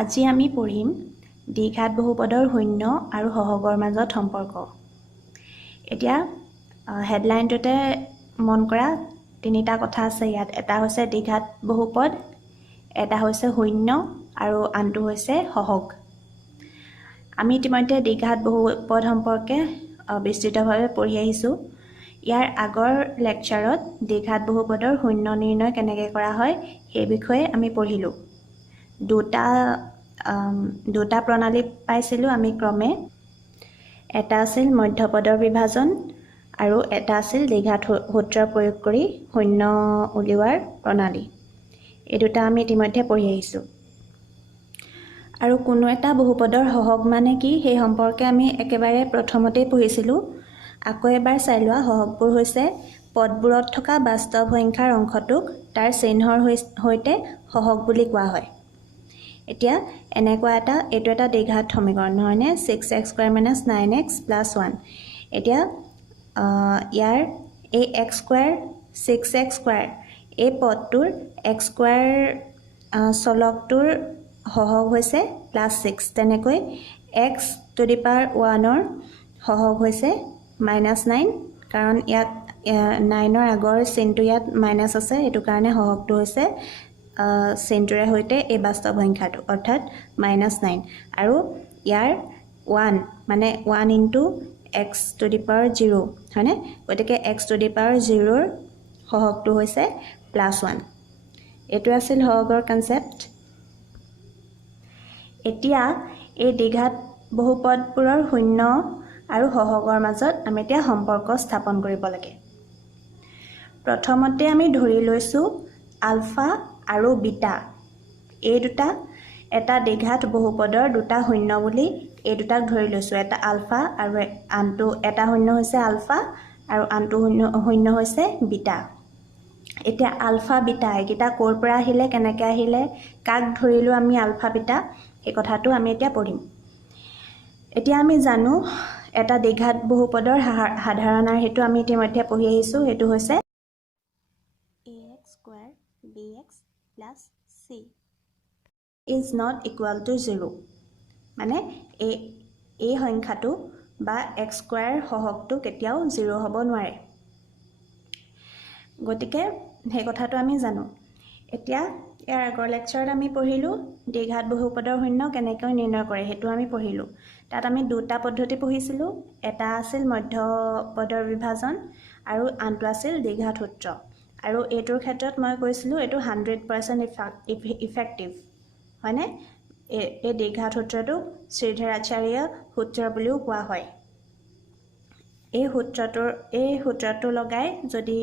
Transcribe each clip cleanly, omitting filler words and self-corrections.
আজি আমি পঢ়িম দ্বিঘাত বহুপদৰ শূন্য আৰু সহগৰ মাজত সম্পৰ্ক। এতিয়া হেডলাইনটোতে মন কৰা তিনিটা কথা আছে ইয়াত। এটা হৈছে দ্বিঘাত বহুপদ, এটা হৈছে শূন্য আৰু আনটো হৈছে সহগ। আমি ইতিমধ্যে দ্বিঘাত বহুপদ সম্পৰ্কে বিস্তৃতভাৱে পঢ়ি আহিছোঁ। ইয়াৰ আগৰ লেকচাৰত দ্বিঘাত বহুপদৰ শূন্য নিৰ্ণয় কেনেকৈ কৰা হয় সেই বিষয়ে আমি পঢ়িলোঁ। দুটা প্ৰণালী পাইছিলোঁ আমি ক্ৰমে। এটা আছিল মধ্যপদৰ বিভাজন আৰু এটা আছিল দ্বিঘাত সূত্ৰ প্ৰয়োগ কৰি শূন্য উলিওৱাৰ প্ৰণালী। এই দুটা আমি ইতিমধ্যে পঢ়ি আহিছোঁ। আৰু কোনো এটা বহুপদৰ সহগ মানে কি সেই সম্পৰ্কে আমি একেবাৰে প্ৰথমতেই পঢ়িছিলোঁ। আকৌ এবাৰ চাই লোৱা। সহগবোৰ হৈছে পদবোৰত থকা বাস্তৱ সংখ্যাৰ অংশটোক তাৰ চিহ্নৰ সৈতে সহগ বুলি কোৱা হয়। এতিয়া এনেকুৱা এইটো এটা দ্বিঘাত সমীকৰণ নহয়নে? 6x² - 9x + 1। এতিয়া ইয়াৰ এই x² 6x² এই পদটোৰ x² চলকটোৰ সহগ হৈছে +6। তেনেকৈ x⁻1ৰ সহগ হৈছে -9, কাৰণ ইয়াত 9ৰ আগৰ চিনটো ইয়াত মাইনাছ আছে, সেইটো কাৰণে সহগটো হৈছে চিনটোৰে সৈতে এই বাস্তৱ সংখ্যাটো অৰ্থাৎ -9। আৰু ইয়াৰ 1 মানে 1 × x⁻0 হয়নে? গতিকে x⁻0ৰ সহগটো হৈছে +1। এইটো আছিল সহগৰ কনচেপ্ট। এতিয়া এই দ্বিঘাত বহুপদবোৰৰ শূন্য আৰু সহগৰ মাজত আমি এতিয়া সম্পৰ্ক স্থাপন কৰিব লাগে। প্ৰথমতে আমি ধৰি লৈছোঁ আলফা আৰু বিটা এই দুটা এটা দ্বিঘাত বহুপদৰ দুটা শূন্য বুলি এই দুটাক ধৰি লৈছোঁ। এটা আলফা আৰু এটা শূন্য হৈছে আলফা আৰু আনটো শূন্য হৈছে বিটা। এতিয়া আলফা বিটা এইকেইটা ক'ৰ পৰা আহিলে, কেনেকৈ আহিলে, কাক ধৰিলোঁ আমি আলফা বিটা, সেই কথাটো আমি এতিয়া পঢ়িম। এতিয়া আমি জানো এটা দ্বিঘাত বহুপদৰ সাধাৰণ সেইটো আমি ইতিমধ্যে পঢ়ি আহিছোঁ। সেইটো হৈছে ax² bx + c is not equal to 0। মানে এই সংখ্যাটো বা x² সহগটো কেতিয়াও 0 হ'ব নোৱাৰে। গতিকে সেই কথাটো আমি জানো। এতিয়া ইয়াৰ আগৰ লেকচাৰত আমি পঢ়িলোঁ দ্বিঘাত বহুপদৰ শূন্য কেনেকৈ নিৰ্ণয় কৰে, সেইটো আমি পঢ়িলোঁ। তাত আমি দুটা পদ্ধতি পঢ়িছিলোঁ। এটা আছিল মধ্যপদৰ বিভাজন আৰু আনটো আছিল দ্বিঘাত সূত্ৰ। আৰু এইটোৰ ক্ষেত্ৰত মই কৈছিলোঁ এইটো 100% ইফেক্টিভ হয়নে? এই দ্বিঘাত সূত্ৰটোক শ্ৰীধৰাচাৰ্য সূত্ৰ বুলিও কোৱা হয়। এই সূত্ৰটো লগাই যদি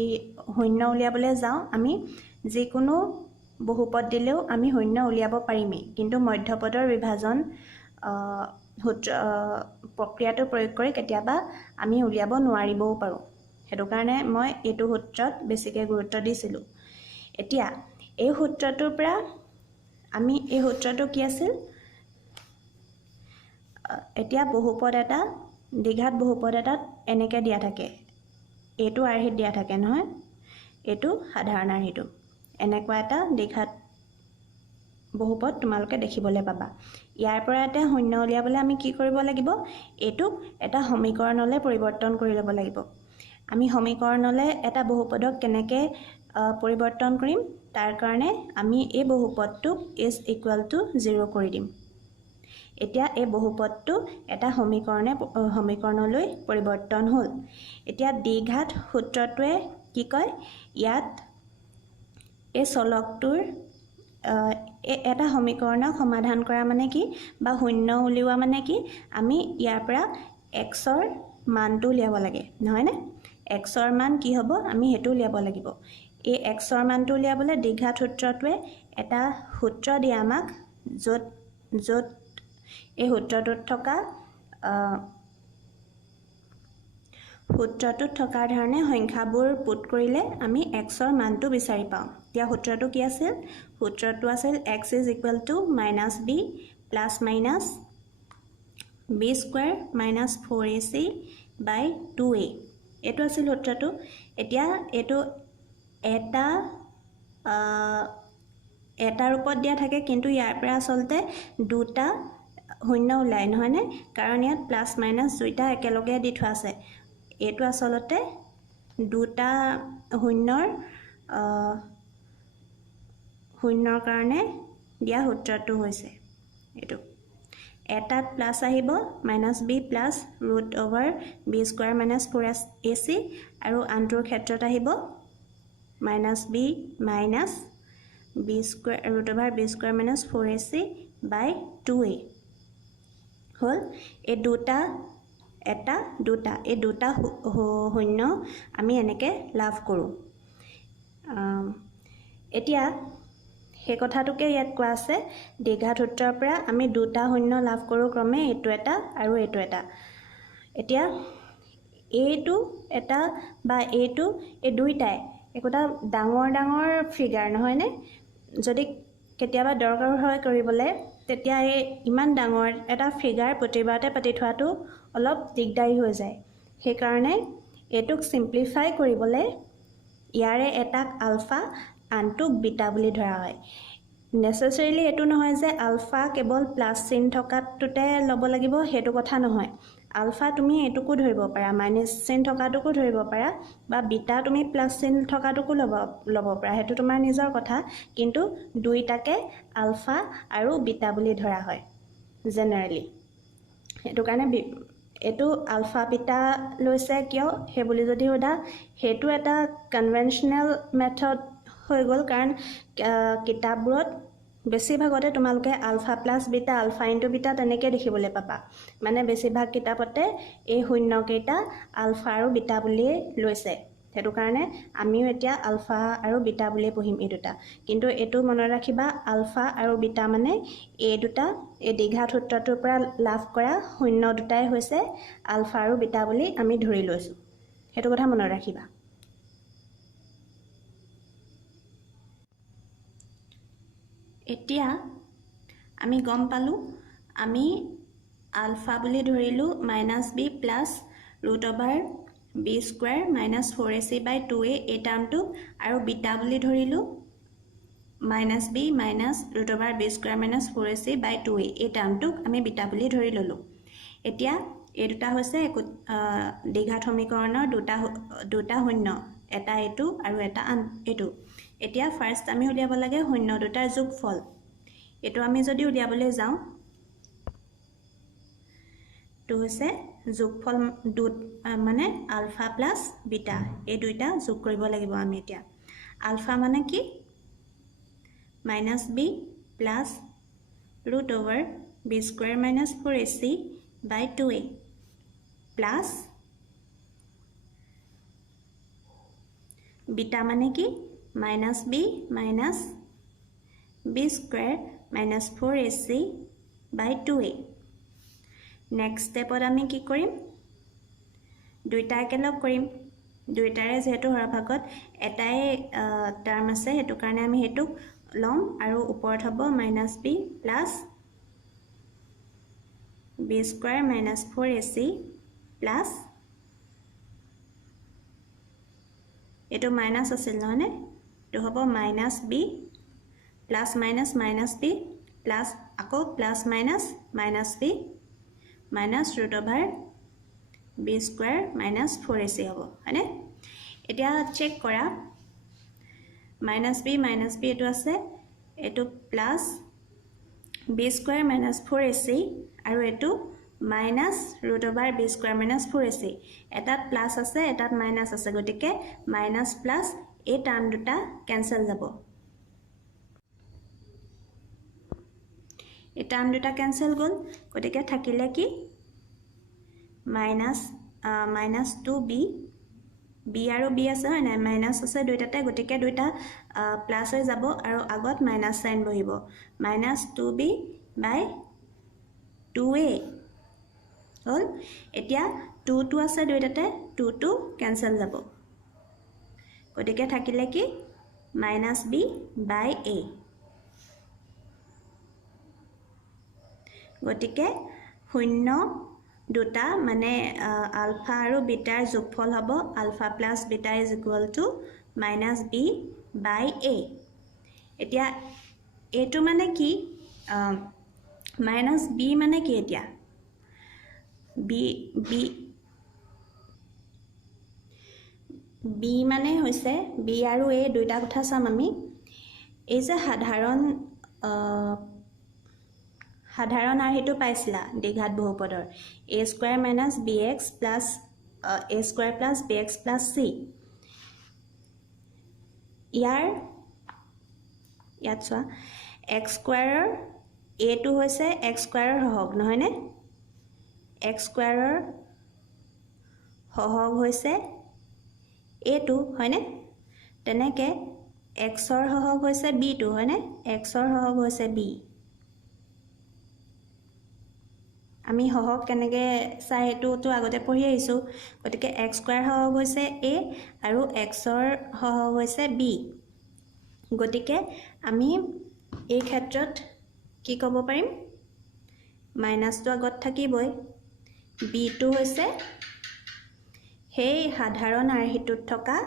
শূন্য উলিয়াবলৈ যাওঁ আমি যিকোনো বহুপদ দিলেও আমি শূন্য উলিয়াব পাৰিমেই, কিন্তু মধ্যপদৰ বিভাজন প্ৰক্ৰিয়াটো প্ৰয়োগ কৰি কেতিয়াবা আমি উলিয়াব নোৱাৰিবও পাৰোঁ। সেইটো কাৰণে মই এইটো সূত্ৰত বেছিকৈ গুৰুত্ব দিছিলোঁ। এতিয়া এই সূত্ৰটোৰ পৰা আমি এই সূত্ৰটো কি আছিল, এতিয়া দ্বিঘাত বহুপদ এটাত এনেকৈ দিয়া থাকে, এইটো আৰ্হিত দিয়া থাকে নহয়, এইটো সাধাৰণ আৰ্হিটো। এনেকুৱা এটা দ্বিঘাত বহুপদ তোমালোকে দেখিবলৈ পাবা। ইয়াৰ পৰা এটা শূন্য উলিয়াবলৈ আমি কি কৰিব লাগিব, এইটোক এটা সমীকৰণলৈ পৰিৱৰ্তন কৰি ল'ব লাগিব। আমি সমীকৰণলৈ এটা বহুপদক কেনেকৈ পৰিৱৰ্তন কৰিম, তাৰ কাৰণে আমি এই বহুপদটোক is = 0 কৰি দিম। এতিয়া এই বহুপদটো এটা সমীকৰণলৈ পৰিৱৰ্তন হ'ল। এতিয়া দ্বিঘাত সূত্ৰটোৱে কি কয়, ইয়াত এই চলকটোৰ এটা সমীকৰণক সমাধান কৰা মানে কি বা শূন্য উলিওৱা মানে কি, আমি ইয়াৰ পৰা xৰ মানটো উলিয়াব লাগে নহয়নে? xৰ মান কি হ'ব আমি সেইটো উলিয়াব লাগিব। এই xৰ মানটো উলিয়াবলৈ দ্বিঘাত সূত্ৰটোৱে এটা সূত্ৰ দিয়ে আমাক, য'ত এই সূত্ৰটোত থকা ধৰণে সংখ্যাবোৰ পুট কৰিলে আমি xৰ মানটো বিচাৰি পাওঁ। এতিয়া সূত্ৰটো কি আছিল? সূত্ৰটো আছিল x = -b ± b² - 4ac/2a। এইটো আছিল সূত্ৰটো। এতিয়া এইটো এটা এটা ৰূপত দিয়া থাকে কিন্তু ইয়াৰ পৰা আচলতে দুটা শূন্য ওলাই নহয়নে কাৰণ ইয়াত প্লাস মাইনাস দুইটা একেলগে দি থোৱা আছে এইটো আচলতে দুটা শূন্যৰ কাৰণে দিয়া সূত্ৰটো হৈছে এইটো এটাত প্লাস আহিব -b প্লাস √b² - 4ac আৰু আনটোৰ ক্ষেত্ৰত আহিব -b minus b² - 4ac by 2a হল এই দুটা শূন্য আমি এনেকে লাভ কৰো এতিয়া সেই কথাটোকে ইয়াত কোৱা আছে দ্বিঘাত সূত্ৰৰ পৰা আমি দুটা শূন্য লাভ কৰো ক্ৰমে এইটো এটা আৰু এইটো এটা এতিয়া এইটো এটা বা এইটো এই দুইটাই একোটা ডাঙৰ ফিগাৰ নহয় নে যদি কেতিয়াবা দৰকাৰ হয় কৰিবলৈ তেতিয়া এই ইমান ডাঙৰ এটা ফিগাৰ প্ৰতিবাৰতে পাতি থোৱাটো অলপ দিগদাৰি হৈ যায় সেই কাৰণে এটুক সিম্পলিফাই কৰিবলৈ ইয়াৰে এটাক আলফা আনটোক বিটা বুলি ধৰা হয় নেসেসাৰিলি এটো নহয় যে আলফা কেৱল প্লাস চিন থকাটোতে লব লাগিব হেতু কথা নহয় আলফা তুমি এটুকু ধৰিব পাৰা মাইনাস চিন থকাটোকো ধৰিব পাৰা বা বিটা তুমি প্লাস চিন থকাটোকো লব পাৰা হেতু তোমাৰ নিজৰ কথা কিন্তু দুইটাকে আলফা আৰু বিটা বুলি ধৰা হয় জেনাৰেলি হেতু কাৰণে এটো আলফা বিটা লৈছে কিয় হে বুলি যদি ওদা হেতু এটা কনভেনশনাল মেথড হৈ গল কাৰণ কিতাপবোৰত বেছিভাগতে তোমালোকে alpha plus beta alpha into beta তেনেকৈ দেখিবলৈ পাবা মানে বেছিভাগ কিতাপতে এই শূন্যকেইটা আলফা আৰু বিটা বুলি লৈছে হেতু কাৰণে আমিও এতিয়া আলফা আৰু বিটা বুলি পঢ়িম এই দুটা কিন্তু এটো মনত ৰাখিবা আলফা আৰু বিটা মানে এই দুটা এই দ্বিঘাত সূত্ৰটোৰ পৰা লাভ কৰা শূন্য দুটাই হৈছে আলফা আৰু বিটা বুলি আমি ধৰি লৈছো হেতু কথা মনত ৰাখিবা এতিয়া আমি গম পালো আমি আলফা বুলি ধৰিলো -b plus √b² - 4ac by 2a এই টাৰ্মটো আৰু বিটা বুলি ধৰিলো -b minus √b² - 4ac by 2a এই টাৰ্মটো আমি বিটা বুলি ধৰি ললো এতিয়া এই দুটা হৈছে দ্বিঘাত সমীকৰণৰ দুটা শূন্য এটা এটো আৰু এটা এটো এতিয়া ফাৰ্স্ট আমি উলিয়াব লাগে শূন্য দুটাৰ যোগফল এটো আমি যদি উলিয়াবলৈ যাও তো হৈছে যোগফল মানে আলফা প্লাস বিটা এই দুইটা যোগ কৰিব লাগিব আমি এতিয়া আলফা মানে কি -b plus √b² - 4ac by 2a plus beta মানে কি -b minus b² - 4ac by 2a next stepত আমি কি কৰিম দুইটা একেলগ কৰিম দুইটাৰে যেহেতু হৰভাগত এটাই টাৰ্ম আছে হেতু কাৰণে আমি হেতু লম আৰু ওপৰত হ'ব -b plus b² - 4ac plus এটো মাইনাস আছিল নহনে তো হ'ব -b plus minus -b plus আকৌ plus minus -b minus √b² - 4ac হ'ব হয়নে এতিয়া চেক কৰা -b এটো আছে এটো plus b² - 4ac আৰু এটো minus √b² - 4ac এটাত প্লাস আছে এটাত মাইনাস আছে গতিকে মাইনাস প্লাস এই টাৰ্ম দুটা ক্যান্সেল যাব এই টাৰ্ম দুটা ক্যান্সেল গল গতিকে থাকিলে কি -2b b আৰু b আছে হয় না মাইনাস আছে দুইটাতে গতিকে দুইটা প্লাস হৈ যাব আৰু আগত মাইনাস সাইন বহিব -2b by 2a হল এতিয়া 2 আছে দুইটাতে 2 ক্যান্সেল যাব গতিকে থাকিলে কি -b by a গতিকে শূন্য দুটা মানে আলফা আৰু বিটাৰ যোগফল হ'ব alpha plus beta = -b by a এতিয়া এইটো মানে কি মাইনাছ বি মানে কি এতিয়া বি মানে হৈছে বি আৰু এ দুইটা কথা চাম আমি এই যে সাধাৰণ আৰ্হিটো পাইছিলা দ্বিঘাত বহুপদৰ a square minus bx plus a square plus bx plus c ইয়াত চোৱা x স্কয়াৰৰ a টো হৈছে x স্কয়াৰৰ সহগ নহয়নে x স্কয়াৰৰ সহগ হৈছে a টো হয়নে তেনেকে x ৰ সহগ হৈছে b টো হয়নে x ৰ সহগ হৈছে b আমি সহগ কেনেকে চাই এটোটো আগতে পঢ়ি আহিছো গতিকে x স্কয়াৰ সহগ হৈছে a আৰু x ৰ সহগ হৈছে b গতিকে আমি এই ক্ষেত্ৰত কি ক'ব পাৰিম মাইনাসটো আগত থাকিবই b টো হৈছে হেই সাধাৰণ আৰ্হিটোত থকা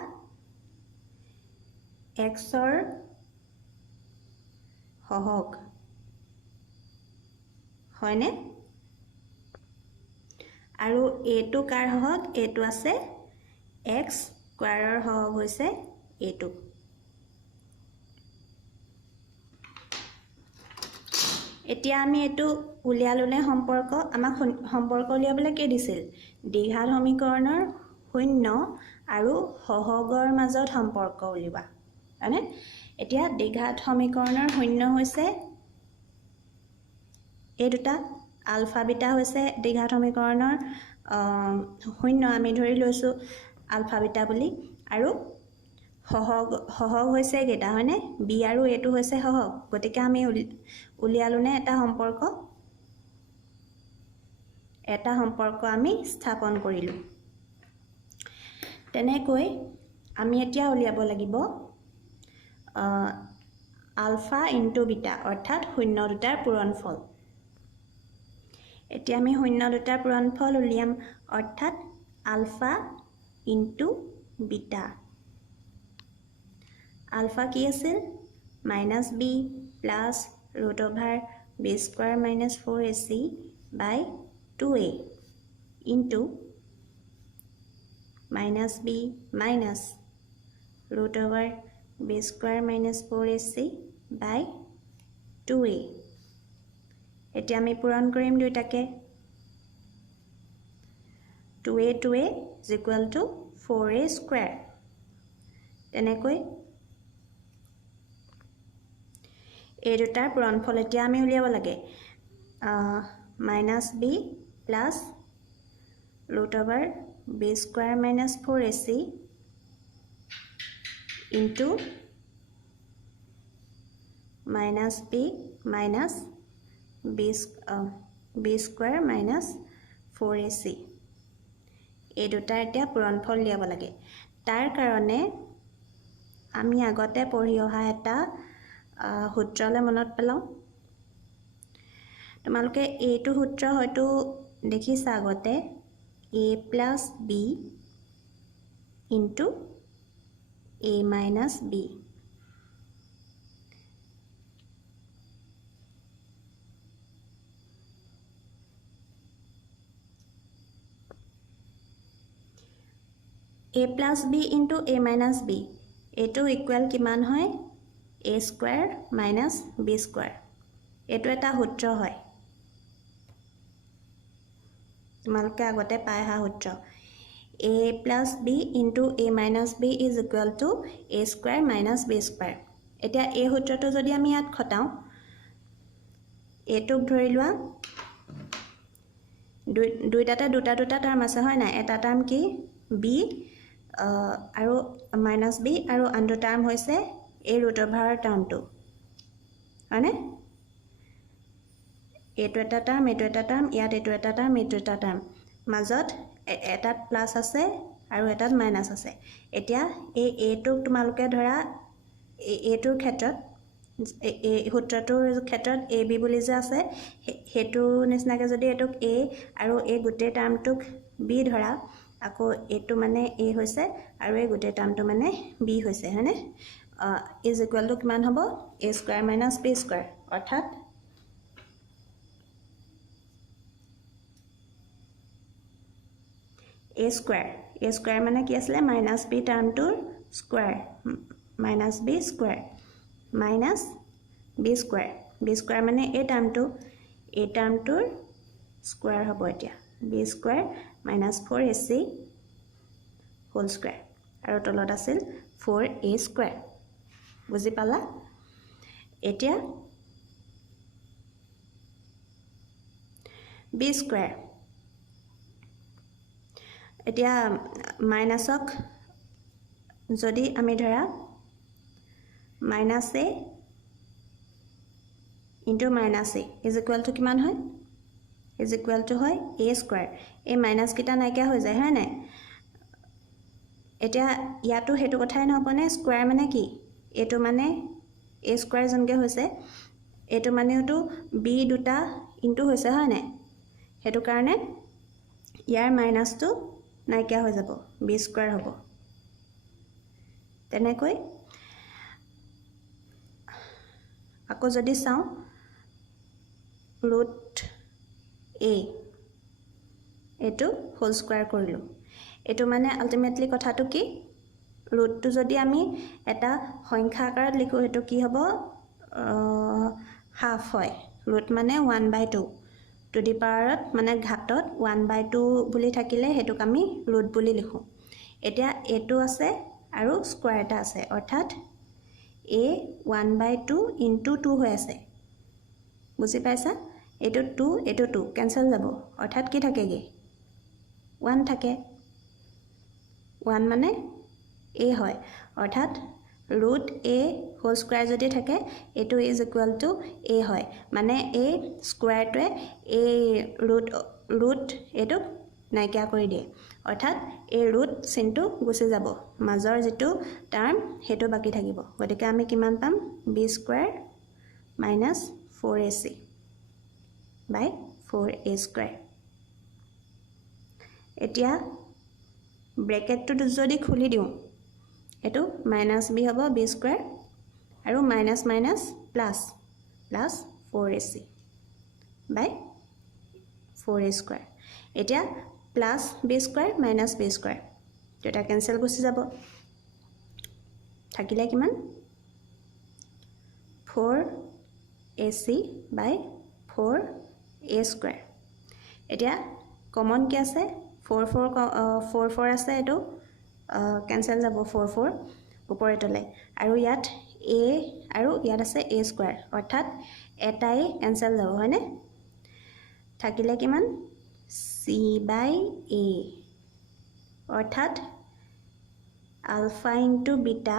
x ৰ সহগ হয়নে আৰু এটো কাৰ সহগ এটো আছে x স্কয়াৰৰ সহগ হৈছে এটো এতিয়া আমি এটো উলিয়ালুনে সম্পৰ্ক আমাক সম্পৰ্ক উলিয়াবলৈ কি দিছিল দ্বিঘাত সমীকৰণৰ শূন্য আৰু সহগৰ মাজত সম্পৰ্ক উলিওৱা মানে এতিয়া দ্বিঘাত সমীকৰণৰ শূন্য হৈছে এই দুটা আলফা বিটা হৈছে দ্বিঘাত সমীকৰণৰ শূন্য আমি ধৰি লৈছো আলফা বিটা বুলি আৰু সহগ হৈছে কেটা হয়নে বি আৰু এটো হৈছে সহগ গতিকে আমি উলিয়ালুনে এটা সম্পৰ্ক আমি স্থাপন কৰিলো তেনেকৈ আমি এতিয়া উলিয়াব লাগিব আলফা ইনটু বিটা অৰ্থাৎ শূন্য দুটাৰ পূৰণফল এতিয়া আমি শূন্য দুটাৰ পূৰণফল উলিয়াম অৰ্থাৎ আলফা ইনটু বিটা আলফা কি আছিল minus b plus root over b square minus 4ac বাই 2a into minus b minus root over b square minus 4ac বাই 2a এতিয়া আমি পূৰণ কৰিম দুইটাকে 2a is equal to 4a square তেনেকৈ এই দুটাৰ পূৰণফল এতিয়া আমি উলিয়াব লাগে minus b plus root over b square minus 4ac into minus b minus b square minus 4ac এই দুটা এতিয়া পূৰণফল লিয়াব লাগে তাৰ কাৰণে আমি আগতে পঢ়ি অহা এটা সূত্ৰলে মনত পেলাও তোমালোকে এইটো সূত্ৰ হয়তো দেখিছা আগতে a plus b into a minus b a plus b into a minus b এটো ইকুয়াল কিমান হয় a square minus b square এটো এটা সূত্ৰ হয় তোমালোকে আগতে পাই হা সূত্ৰ a plus b into a minus b is equal to a square minus b square এতিয়া এই সূত্ৰটো যদি আমি ইয়াত খটাও এটোক ধৰি লোৱা দুইটাতে দুটা টাৰ্ম আছে হয় না এটা টাৰ্ম কি b আৰু মাইনাছ b আৰু আনটো টাৰ্ম হৈছে a ৰুট অভাৰ টাৰ্মটো হয়নে এটো এটা টাৰ্ম ইয়াত এটো এটা টাৰ্ম এটো এটা টাৰ্ম মাজত এটাত প্লাস আছে আৰু এটাত মাইনাস আছে এতিয়া এই এটোক তোমালোকে ধৰা এটোৰ ক্ষেত্ৰত এই সূত্ৰটোৰ ক্ষেত্ৰত a b বুলি যে আছে হেতু নিচিনাকে যদি এটোক a আৰু এই গোটেই টাৰ্মটোক b ধৰা আকৌ এটো মানে a হৈছে আৰু এই গোটেই টাৰ্মটো মানে b হৈছে হয়নে ইজ ইকুৱেল টু কিমান হ'ব a square minus b square অৰ্থাৎ a স্কুৱেৰ মানে কি আছিলে মাইনাছ b টাৰ্মটোৰ square minus b square minus b square মানে a টাৰ্মটোৰ স্কুৱেৰ হ'ব এতিয়া b square minus 4ac whole square আৰু তলত আছিল 4a স্কুৱেৰ বুজি পালা এতিয়া b স্কুৱেৰ এতিয়া মাইনাছক যদি আমি ধৰা minus a into minus a is equal two কিমান হয় ইজ ইকুৱেল টু হয় a স্কুৱেৰ এই মাইনাছ কিটা নাইকিয়া হৈ যায় হয় নাই এতিয়া ইয়াতো হেতু কথাই নহবনে স্কুৱেৰ মানে কি এটো মানে a স্কুৱেৰ জনকে হৈছে এটো মানেটো b দুটা ইনটু হৈছে হয় নাই হেতু কাৰণে ইয়াৰ মাইনাছটো নাইকিয়া হৈ যাব b স্কুৱেৰ হ'ব তেনেকৈ আকৌ যদি চাও ৰুট a এটো হোল স্কুৱেৰ কৰিলো এটো মানে আলটিমেটলি কথাটো কি ৰুটটো যদি আমি এটা সংখ্যা আকাৰত লিখো হেতু কি হ'ব হাফ হয় ৰুট মানে 1/2 টু দি পাৱাৰত মানে ঘাতত 1/2 বুলি থাকিলে হেতুক আমি ৰুট বুলি লিখো এতিয়া এটো আছে আৰু স্কুৱেৰ এটা আছে অৰ্থাৎ a 1/2 ইনটু 2 হৈ আছে বুজি পাইছা এটো 2 কেনসেল যাব অৰ্থাৎ কি থাকেগে 1 থাকে 1 মানে a হয় অৰ্থাৎ ৰুট a হোল স্কুৱেৰ যদি থাকে এটো ইজ ইকুৱেল টু a হয় মানে a স্কুৱেৰটোৱে a ৰুট এটো নাইকিয়া কৰি দিয়ে অৰ্থাৎ a ৰুট চিনটো গুছি যাব মাজৰ যেটো টাৰ্ম হেতু বাকি থাকিব গতিকে আমি কিমান পাম b স্কুৱেৰ মাইনাছ 4ac বাই 4a স্কুৱেৰ এতিয়া ব্ৰেকেটটো যদি খুলি দিও এটো মাইনাছ b হ'ব b স্কুৱেৰ আৰু মাইনাছ মাইনাছ প্লাছ 4ac বাই 4a স্কুৱেৰ এতিয়া plus b square minus b square এটা কেনসেল গুছি যাব থাকিলে কিমান 4ac বাই 4a স্কুৱেৰ এতিয়া কমন কি আছে 4 আছে এটো কেনসেল যাব 4 ওপৰে তলে আৰু ইয়াত a আৰু ইয়াত আছে a স্কুৱেৰ অৰ্থাৎ এটাই কেনসেল যাব হয়নে থাকিলে কিমান c বাই a অৰ্থাৎ alpha into beta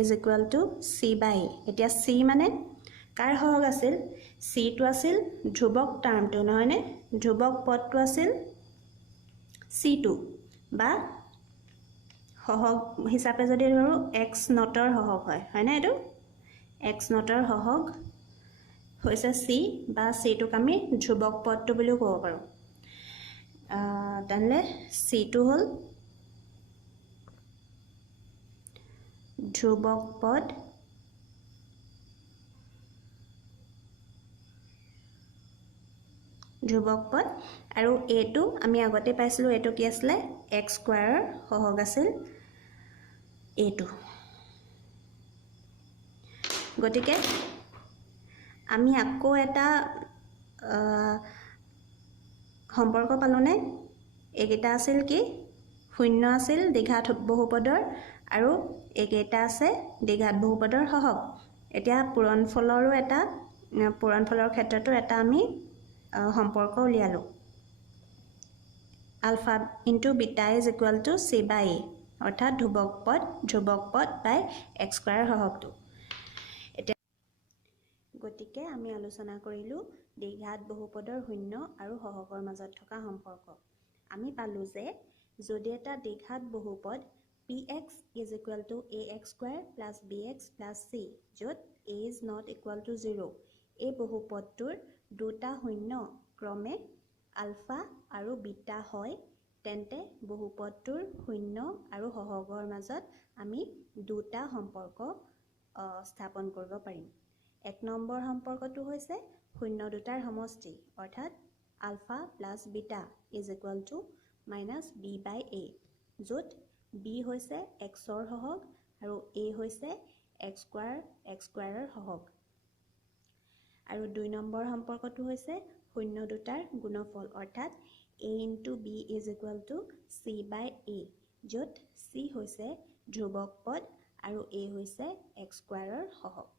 is equal to c by a এতিয়া c মানে কাৰ সহগ আছিল c টো আছিল ধ্ৰুবক টাৰ্মটো নহয়নে ধ্ৰুবক পদটো আছিল c2 বা সহগ হিচাপে যদি ধৰো x নটৰ সহগ হয় না এটো x নটৰ সহগ হৈছে c বা c টোক আমি ধ্ৰুবক পদটো বুলিও ক'ব পাৰো তাহলে c2 হল ধ্ৰুবক পদ আৰু a2 আমি আগতে পাইছিলো এটো কি আছিল x স্কুৱেৰৰ সহগ আছিল a2 গতিকে আমি আকৌ এটা সম্পৰ্ক পালোনে একেটা আছিল কি শূন্য আছিল দ্বিঘাত বহুপদৰ আৰু একেটা আছে দ্বিঘাত বহুপদৰ সহগ এতিয়া পূৰণফলৰ ক্ষেত্ৰটো এটা আমি সম্পৰ্ক উলিয়ালো alpha into beta is equal to c by a অৰ্থাৎ ধ্ৰুবক পদ বাই x স্কুৱেৰ সহগটো গতিকে আমি আলোচনা কৰিলো দ্বিঘাত বহুপদৰ শূন্য আৰু সহগৰ মাজত থকা সম্পৰ্ক আমি পালো যে যদি এটা দ্বিঘাত বহুপদ px is equal to ax square plus bx plus c যত a is not equal to 0 এই বহুপদটোৰ দুটা শূন্য ক্ৰমে আলফা আৰু বিটা হয় তেন্তে বহুপদটোৰ শূন্য আৰু সহগৰ মাজত আমি দুটা সম্পৰ্ক স্থাপন কৰিব পাৰিম। 1 নম্বৰ সম্পৰ্কটো হৈছে শূন্য দুটাৰ সমষ্টি অৰ্থাৎ alpha plus beta is equal to minus B by A, য'ত বি হৈছে এক্সৰ সহগ আৰু এ হৈছে এক্স স্কুৱাৰৰ সহগ। আৰু 2 নম্বৰ সম্পৰ্কটো হৈছে শূন্য দুটাৰ গুণফল অৰ্থাৎ a into B is equal to C by A, য'ত চি হৈছে ধ্ৰুৱক পদ আৰু এ হৈছে এক্স স্কুৱাৰৰ সহগ।